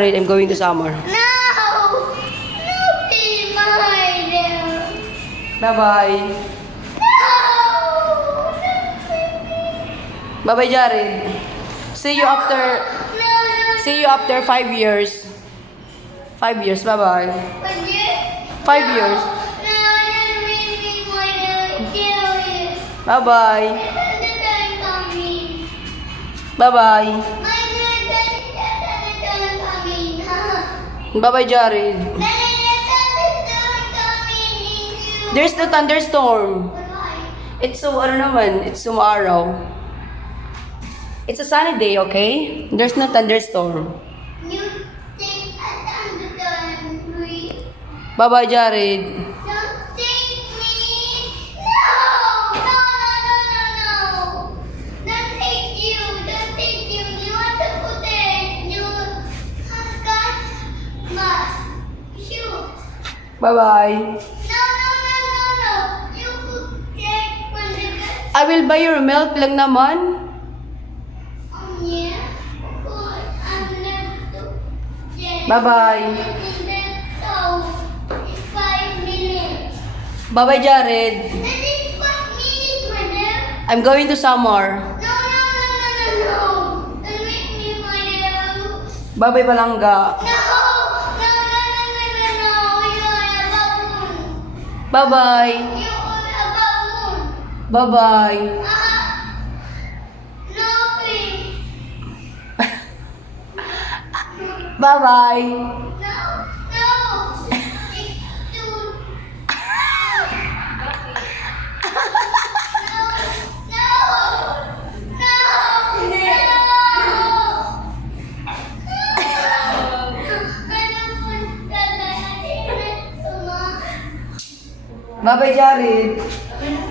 I'm going to summer. No! No, please, behind him. Bye-bye. No! Bye-bye, Jared. See you after No, 5 years. 5 years. Bye-bye. Would you? 5 years. No, don't make me want to kill you. Bye-bye. Don't coming. Bye-bye. My God, coming. Bye-bye, Jared. There's no thunderstorm. It's so, ano naman, it's tomorrow. It's a sunny day, okay? There's no thunderstorm. You think I understand me? Bye-bye, Jared. Don't take me. No! No, no, no, no, no. Don't take you. Don't take you. You want to put it. You have got must shoot. Bye-bye. No, no, no, no, no. You put it when the gun. I will buy your milk lang naman. Yeah. Good. I'm left to. Yeah. Bye-bye. In 5 minutes. Bye-bye, Jared. That is 5 minutes, madam. I'm going to summer. No, no, no, no, no, no. Don't make me, madam. Bye-bye, Palangga. No, no, no, no, no, no, no. You are a baboon. Bye-bye. You are a baboon. Bye-bye. No, please. Bye-bye. No, no. It's too. Bye-bye, Jared. No.